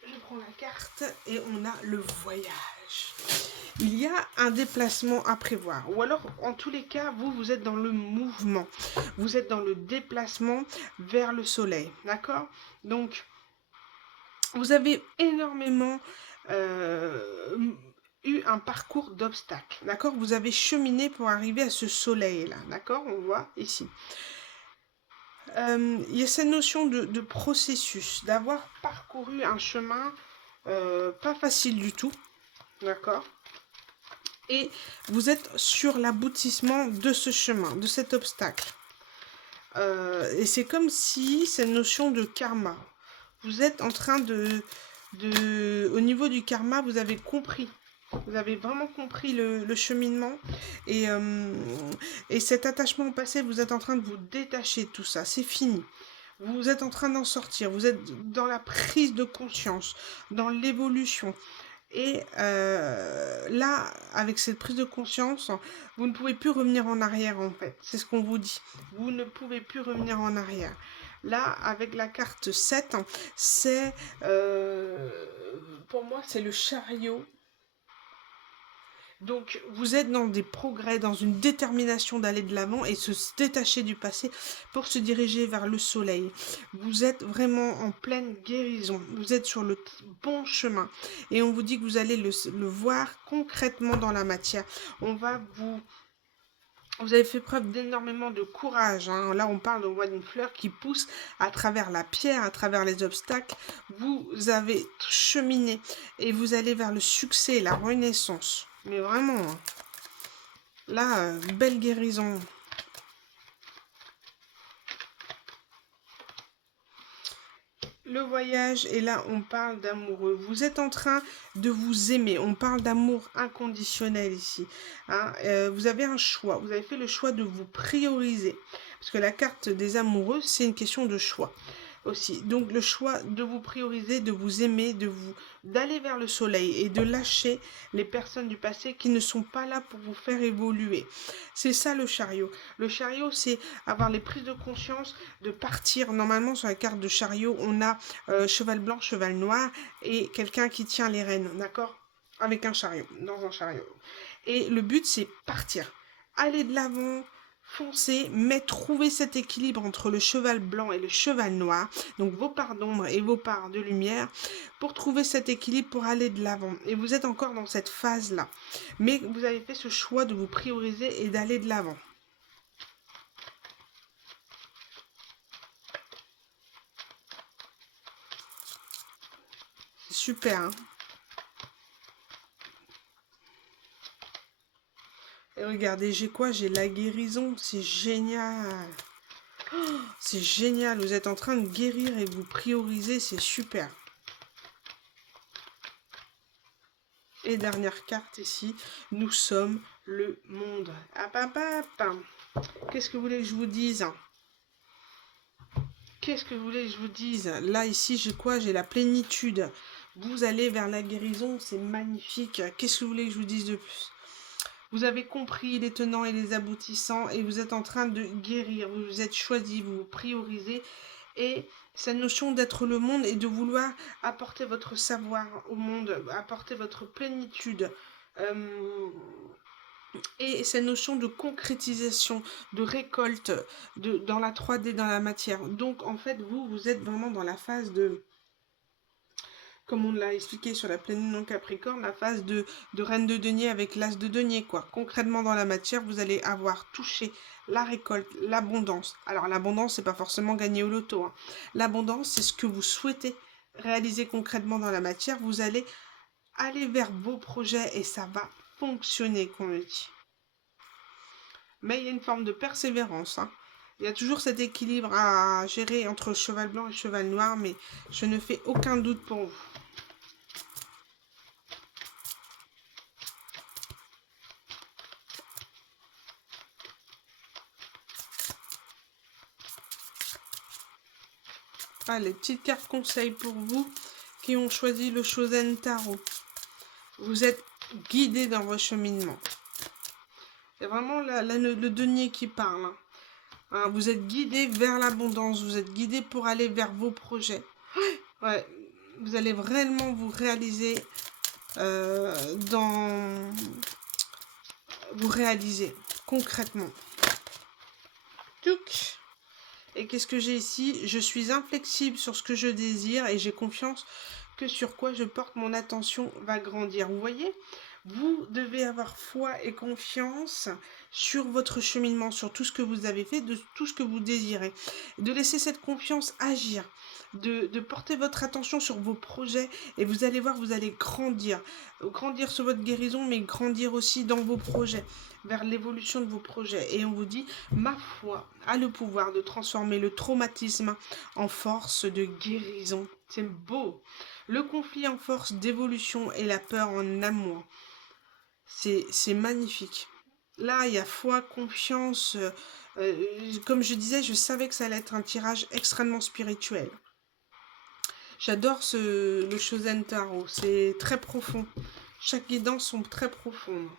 Je prends la carte et on a le voyage. Il y a un déplacement à prévoir. Ou alors, en tous les cas, vous êtes dans le mouvement. Vous êtes dans le déplacement vers le soleil. D'accord? Donc, vous avez énormément eu un parcours d'obstacles. D'accord? Vous avez cheminé pour arriver à ce soleil-là. D'accord? On voit ici. Il y a cette notion de processus, d'avoir parcouru un chemin pas facile du tout. D'accord? Et vous êtes sur l'aboutissement de ce chemin, de cet obstacle. Et c'est comme si cette notion de karma, vous êtes en train au niveau du karma, vous avez compris. Vous avez vraiment compris le cheminement et cet attachement au passé, vous êtes en train de vous détacher de tout ça. C'est fini. Vous êtes en train d'en sortir. Vous êtes dans la prise de conscience, dans l'évolution. Et là, avec cette prise de conscience, vous ne pouvez plus revenir en arrière en fait. C'est ce qu'on vous dit. Vous ne pouvez plus revenir en arrière. Là, avec la carte 7, c'est pour moi, c'est le chariot. Donc, vous êtes dans des progrès, dans une détermination d'aller de l'avant et se détacher du passé pour se diriger vers le soleil. Vous êtes vraiment en pleine guérison. Vous êtes sur le bon chemin. Et on vous dit que vous allez le voir concrètement dans la matière. Vous avez fait preuve d'énormément de courage. Hein. Là, on parle d'une fleur qui pousse à travers la pierre, à travers les obstacles. Vous avez cheminé et vous allez vers le succès, la renaissance. Mais vraiment, là, belle guérison. Le voyage, et là, on parle d'amoureux. Vous êtes en train de vous aimer. On parle d'amour inconditionnel ici. Hein. Vous avez un choix. Vous avez fait le choix de vous prioriser. Parce que la carte des amoureux, c'est une question de choix aussi. Donc, le choix de vous prioriser, de vous aimer, d'aller vers le soleil et de lâcher les personnes du passé qui ne sont pas là pour vous faire évoluer. C'est ça le chariot. Le chariot, c'est avoir les prises de conscience, de partir. Normalement, sur la carte de chariot, on a cheval blanc, cheval noir et quelqu'un qui tient les rênes, d'accord? Avec un chariot, dans un chariot. Et le but, c'est partir. Aller de l'avant, foncer, mais trouver cet équilibre entre le cheval blanc et le cheval noir, donc vos parts d'ombre et vos parts de lumière, pour trouver cet équilibre, pour aller de l'avant. Et vous êtes encore dans cette phase-là. Mais vous avez fait ce choix de vous prioriser et d'aller de l'avant. C'est super, hein? Et regardez, j'ai quoi? J'ai la guérison, c'est génial. Oh, c'est génial, vous êtes en train de guérir et vous prioriser, c'est super. Et dernière carte ici, nous sommes le monde. Qu'est-ce que vous voulez que je vous dise? Qu'est-ce que vous voulez que je vous dise? Là, ici, j'ai quoi? J'ai la plénitude. Vous allez vers la guérison, c'est magnifique. Qu'est-ce que vous voulez que je vous dise de plus? Vous avez compris les tenants et les aboutissants et vous êtes en train de guérir. Vous vous êtes choisi, vous vous priorisez. Et cette notion d'être le monde et de vouloir apporter votre savoir au monde, apporter votre plénitude. Et cette notion de concrétisation, de récolte dans la 3D, dans la matière. Donc en fait, vous êtes vraiment dans la phase de, comme on l'a expliqué sur la pleine lune en Capricorne, la phase de reine de denier avec l'as de denier, quoi. Concrètement, dans la matière, vous allez avoir touché la récolte, l'abondance. Alors, l'abondance, c'est pas forcément gagner au loto, hein. L'abondance, c'est ce que vous souhaitez réaliser concrètement dans la matière. Vous allez aller vers vos projets et ça va fonctionner, qu'on le dit. Mais il y a une forme de persévérance, hein. Il y a toujours cet équilibre à gérer entre cheval blanc et cheval noir, mais je ne fais aucun doute pour vous. Allez, petites cartes conseils pour vous qui ont choisi le Chosen Tarot. Vous êtes guidés dans vos cheminements. C'est vraiment le denier qui parle, hein. Hein, vous êtes guidés vers l'abondance, vous êtes guidés pour aller vers vos projets. Ouais, vous allez vraiment vous réaliser vous réaliser concrètement. Touc. Et qu'est-ce que j'ai ici? Je suis inflexible sur ce que je désire et j'ai confiance que sur quoi je porte mon attention va grandir. Vous voyez? Vous devez avoir foi et confiance sur votre cheminement, sur tout ce que vous avez fait, de tout ce que vous désirez. De laisser cette confiance agir, de porter votre attention sur vos projets et vous allez voir, vous allez grandir. Grandir sur votre guérison, mais grandir aussi dans vos projets, vers l'évolution de vos projets. Et on vous dit, ma foi a le pouvoir de transformer le traumatisme en force de guérison. C'est beau. Le conflit en force d'évolution et la peur en amour. C'est magnifique. Là, il y a foi, confiance. Comme je disais, je savais que ça allait être un tirage extrêmement spirituel. J'adore le Chosen Tarot. C'est très profond. Chaque guidance sont très profondes.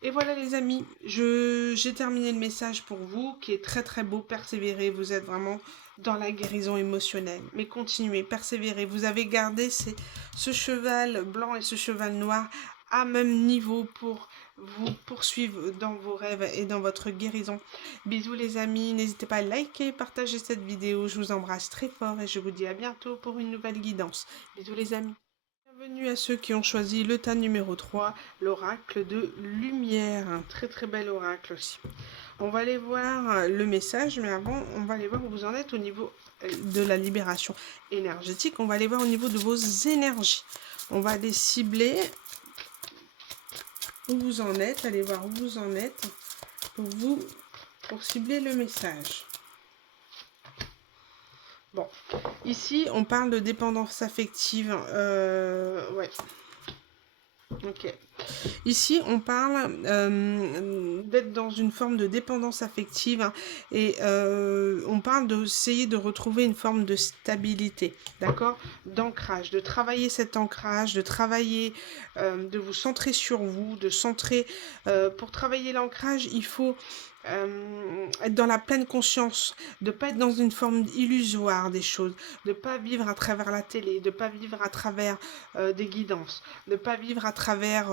Et voilà les amis, j'ai terminé le message pour vous qui est très très beau. Persévérez, vous êtes vraiment dans la guérison émotionnelle. Mais continuez, persévérez. Vous avez gardé ce cheval blanc et ce cheval noir à même niveau pour vous poursuivre dans vos rêves et dans votre guérison. Bisous les amis, n'hésitez pas à liker, partager cette vidéo. Je vous embrasse très fort et je vous dis à bientôt pour une nouvelle guidance. Bisous les amis. Bienvenue à ceux qui ont choisi le tas numéro 3, l'oracle de lumière. Un très très bel oracle aussi. On va aller voir le message, mais avant, on va aller voir où vous en êtes au niveau de la libération énergétique. On va aller voir au niveau de vos énergies. On va aller cibler où vous en êtes. Allez voir où vous en êtes pour cibler le message. Bon, ici, on parle de dépendance affective. Ouais. Ok. Ici, on parle d'être dans une forme de dépendance affective, hein, et on parle d'essayer de retrouver une forme de stabilité, d'accord? D'ancrage, de travailler cet ancrage, de travailler, de vous centrer sur vous, de centrer... pour travailler l'ancrage, il faut... être dans la pleine conscience, de ne pas être dans une forme illusoire des choses, de ne pas vivre à travers la télé, de ne pas vivre à travers des guidances, de ne pas vivre à travers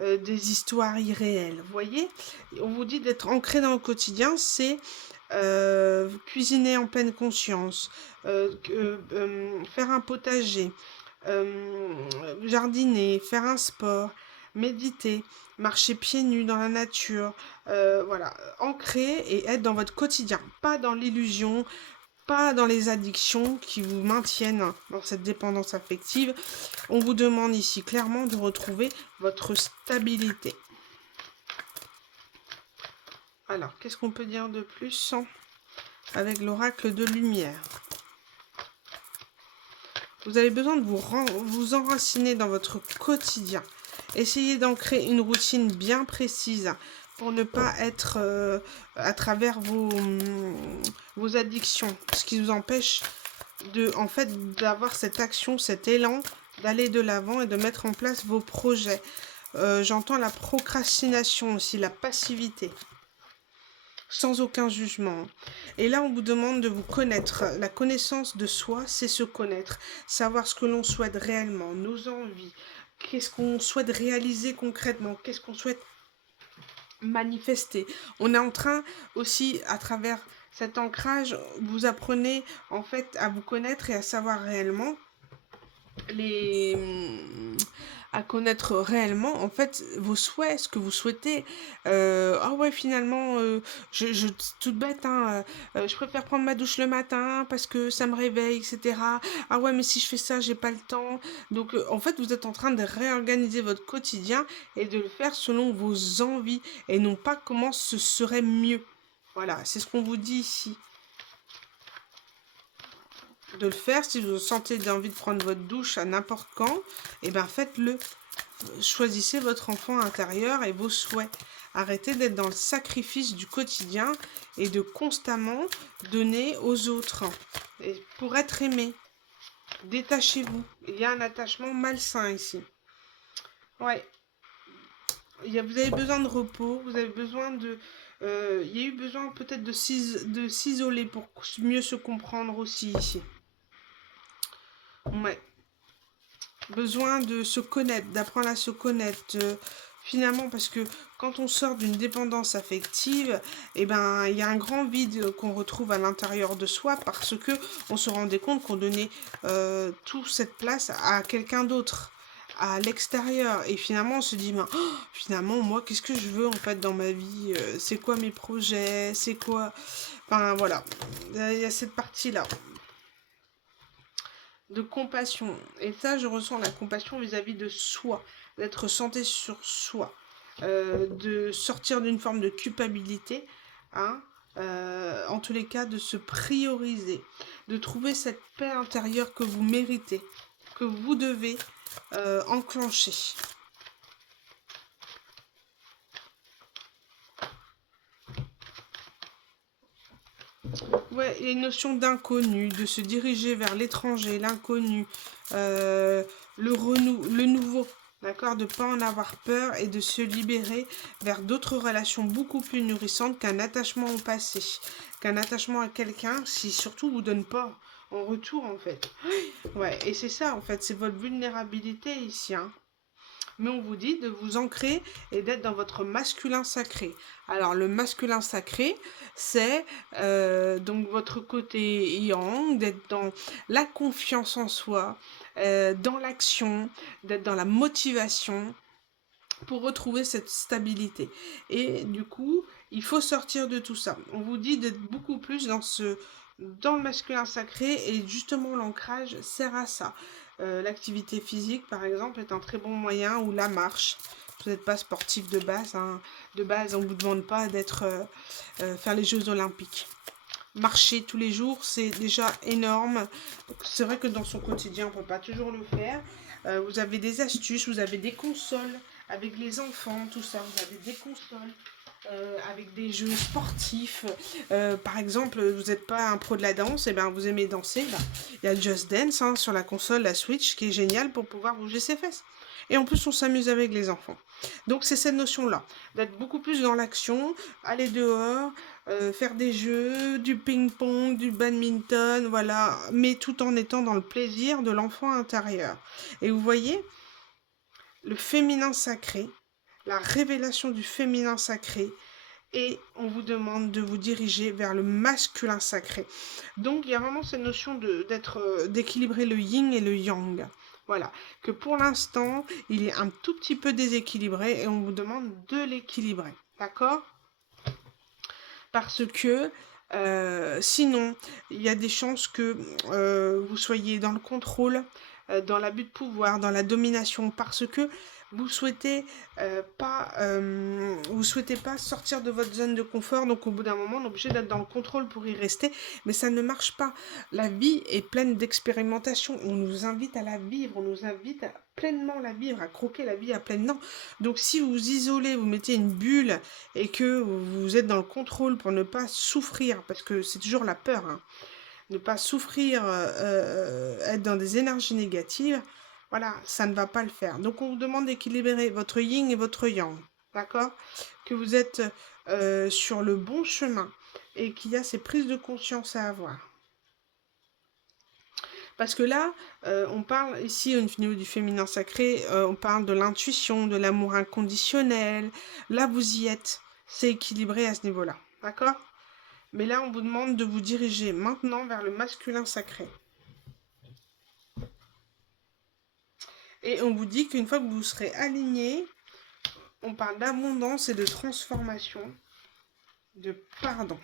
des histoires irréelles. Vous voyez, on vous dit d'être ancré dans le quotidien, c'est cuisiner en pleine conscience, faire un potager, jardiner, faire un sport, méditer, marcher pieds nus dans la nature, voilà, ancrer et être dans votre quotidien, pas dans l'illusion, pas dans les addictions qui vous maintiennent dans cette dépendance affective. On vous demande ici clairement de retrouver votre stabilité. Alors, qu'est-ce qu'on peut dire de plus avec l'oracle de lumière? Vous avez besoin de vous enraciner dans votre quotidien. Essayez d'ancrer une routine bien précise pour ne pas être à travers vos addictions. Ce qui vous empêche en fait, d'avoir cette action, cet élan, d'aller de l'avant et de mettre en place vos projets. j'entends la procrastination aussi, la passivité, sans aucun jugement. Et là, on vous demande de vous connaître. La connaissance de soi, c'est se connaître, savoir ce que l'on souhaite réellement, nos envies, qu'est-ce qu'on souhaite réaliser concrètement, qu'est-ce qu'on souhaite manifester. On est en train aussi, à travers cet ancrage, vous apprenez en fait à vous connaître et à savoir réellement les à connaître réellement en fait vos souhaits, ce que vous souhaitez. Ah ouais, finalement, toute bête, hein, je préfère prendre ma douche le matin parce que ça me réveille, etc. Ah ouais, mais si je fais ça, j'ai pas le temps. Donc en fait, vous êtes en train de réorganiser votre quotidien et de le faire selon vos envies et non pas comment ce serait mieux. Voilà, c'est ce qu'on vous dit ici de le faire. Si vous sentez envie de prendre votre douche à n'importe quand, et ben faites-le. Choisissez votre enfant intérieur et vos souhaits. Arrêtez d'être dans le sacrifice du quotidien et de constamment donner aux autres. Et pour être aimé, détachez-vous. Il y a un attachement malsain ici. Ouais. Vous avez besoin de repos, vous avez besoin de... il y a eu besoin peut-être de s'isoler pour mieux se comprendre aussi ici. Ouais. Besoin de se connaître, d'apprendre à se connaître. Finalement, parce que quand on sort d'une dépendance affective, eh ben, il y a un grand vide qu'on retrouve à l'intérieur de soi parce que on se rendait compte qu'on donnait toute cette place à quelqu'un d'autre, à l'extérieur. Et finalement, on se dit, ben, oh, finalement, moi, qu'est-ce que je veux en fait dans ma vie? C'est quoi mes projets? C'est quoi... Enfin, voilà. Il y a cette partie-là de compassion. Et ça, je ressens la compassion vis-à-vis de soi, d'être centré sur soi, de sortir d'une forme de culpabilité, hein, en tous les cas, de se prioriser, de trouver cette paix intérieure que vous méritez, que vous devez enclencher. Ouais, il y a une notion d'inconnu, de se diriger vers l'étranger, l'inconnu, le nouveau, d'accord, de ne pas en avoir peur et de se libérer vers d'autres relations beaucoup plus nourrissantes qu'un attachement au passé, qu'un attachement à quelqu'un, si surtout vous donne pas en retour en fait. Ouais, et c'est ça en fait, c'est votre vulnérabilité ici, hein. Mais on vous dit de vous ancrer et d'être dans votre masculin sacré. Alors le masculin sacré, c'est donc votre côté yang, d'être dans la confiance en soi, dans l'action, d'être dans la motivation pour retrouver cette stabilité. Et du coup, il faut sortir de tout ça. On vous dit d'être beaucoup plus dans le masculin sacré et justement l'ancrage sert à ça. L'activité physique, par exemple, est un très bon moyen, ou la marche. Vous n'êtes pas sportif de base, hein. De base, on ne vous demande pas d'être faire les Jeux Olympiques. Marcher tous les jours, c'est déjà énorme. C'est vrai que dans son quotidien, on ne peut pas toujours le faire. Vous avez des astuces, vous avez des consoles avec les enfants, tout ça. Vous avez des consoles avec des jeux sportifs. Par exemple, vous n'êtes pas un pro de la danse, et ben vous aimez danser. Bah, il y a Just Dance, hein, sur la console, la Switch, qui est génial pour pouvoir bouger ses fesses. Et en plus, on s'amuse avec les enfants. Donc, c'est cette notion-là, d'être beaucoup plus dans l'action, aller dehors, faire des jeux, du ping-pong, du badminton, voilà, mais tout en étant dans le plaisir de l'enfant intérieur. Et vous voyez, le féminin sacré, la révélation du féminin sacré, et on vous demande de vous diriger vers le masculin sacré. Donc il y a vraiment cette notion d'équilibrer le yin et le yang. Voilà, que pour l'instant, il est un tout petit peu déséquilibré et on vous demande de l'équilibrer. D'accord? Parce que sinon, il y a des chances que vous soyez dans le contrôle, dans l'abus de pouvoir, dans la domination, parce que vous souhaitez vous souhaitez pas sortir de votre zone de confort. Donc au bout d'un moment, on est obligé d'être dans le contrôle pour y rester, mais ça ne marche pas. La vie est pleine d'expérimentation. On nous invite à la vivre, on nous invite à pleinement la vivre, à croquer la vie à pleines dents. Donc si vous vous isolez, vous mettez une bulle et que vous êtes dans le contrôle pour ne pas souffrir, parce que c'est toujours la peur, hein, ne pas souffrir, être dans des énergies négatives, Voilà, ça ne va pas le faire. Donc on vous demande d'équilibrer votre yin et votre yang, d'accord? Que vous êtes sur le bon chemin et qu'il y a ces prises de conscience à avoir. Parce que là, on parle ici au niveau du féminin sacré, on parle de l'intuition, de l'amour inconditionnel. Là, vous y êtes. C'est équilibré à ce niveau-là. D'accord? Mais là, on vous demande de vous diriger maintenant vers le masculin sacré. Et on vous dit qu'une fois que vous serez aligné, on parle d'abondance et de transformation, de pardon.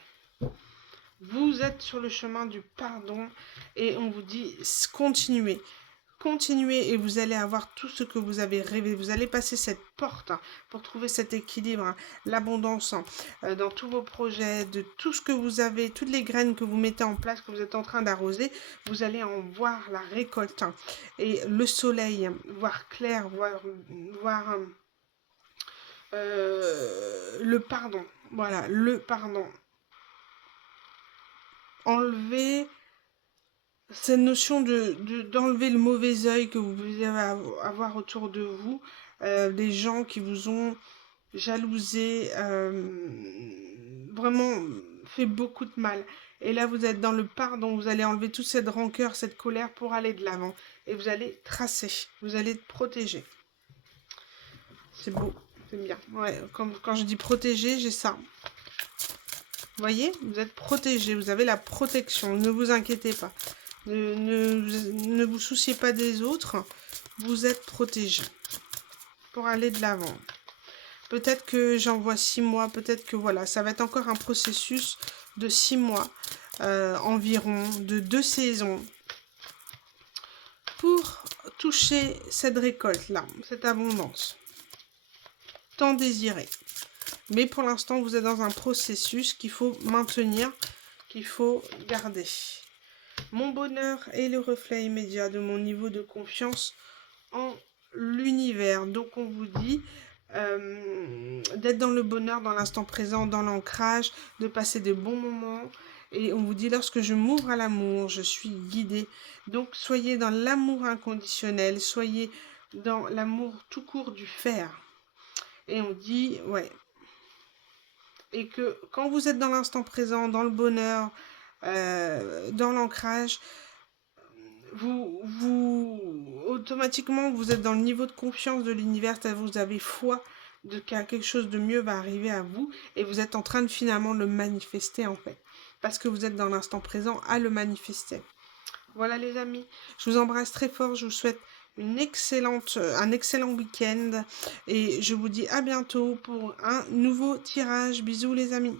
Vous êtes sur le chemin du pardon et on vous dit continuez. Continuez et vous allez avoir tout ce que vous avez rêvé. Vous allez passer cette porte pour trouver cet équilibre, l'abondance dans tous vos projets, de tout ce que vous avez, toutes les graines que vous mettez en place, que vous êtes en train d'arroser, vous allez en voir la récolte. Et le soleil, voir clair, voir le pardon. Voilà, le pardon. Enlever cette notion d'enlever le mauvais œil que vous pouvez avoir autour de vous, des gens qui vous ont jalousé, vraiment fait beaucoup de mal. Et là, vous êtes dans le pardon, vous allez enlever toute cette rancœur, cette colère pour aller de l'avant. Et vous allez tracer, vous allez être protégé. C'est beau, c'est bien. Ouais, quand je dis protégé, j'ai ça. Vous voyez, vous êtes protégé, vous avez la protection, ne vous inquiétez pas. Ne vous souciez pas des autres, vous êtes protégé pour aller de l'avant. Peut-être que j'envoie 6 mois, peut-être que voilà, ça va être encore un processus de 6 mois environ, de 2 saisons, pour toucher cette récolte-là, cette abondance, tant désirée. Mais pour l'instant, vous êtes dans un processus qu'il faut maintenir, qu'il faut garder. Mon bonheur est le reflet immédiat de mon niveau de confiance en l'univers. Donc on vous dit d'être dans le bonheur, dans l'instant présent, dans l'ancrage, de passer de bons moments. Et on vous dit, lorsque je m'ouvre à l'amour, je suis guidée. Donc soyez dans l'amour inconditionnel, soyez dans l'amour tout court du faire. Et on dit, ouais. Et que quand vous êtes dans l'instant présent, dans le bonheur, dans l'ancrage, automatiquement, vous êtes dans le niveau de confiance de l'univers, vous avez foi que quelque chose de mieux va arriver à vous et vous êtes en train de finalement le manifester en fait. Parce que vous êtes dans l'instant présent à le manifester. Voilà les amis, je vous embrasse très fort, je vous souhaite un excellent week-end et je vous dis à bientôt pour un nouveau tirage. Bisous les amis.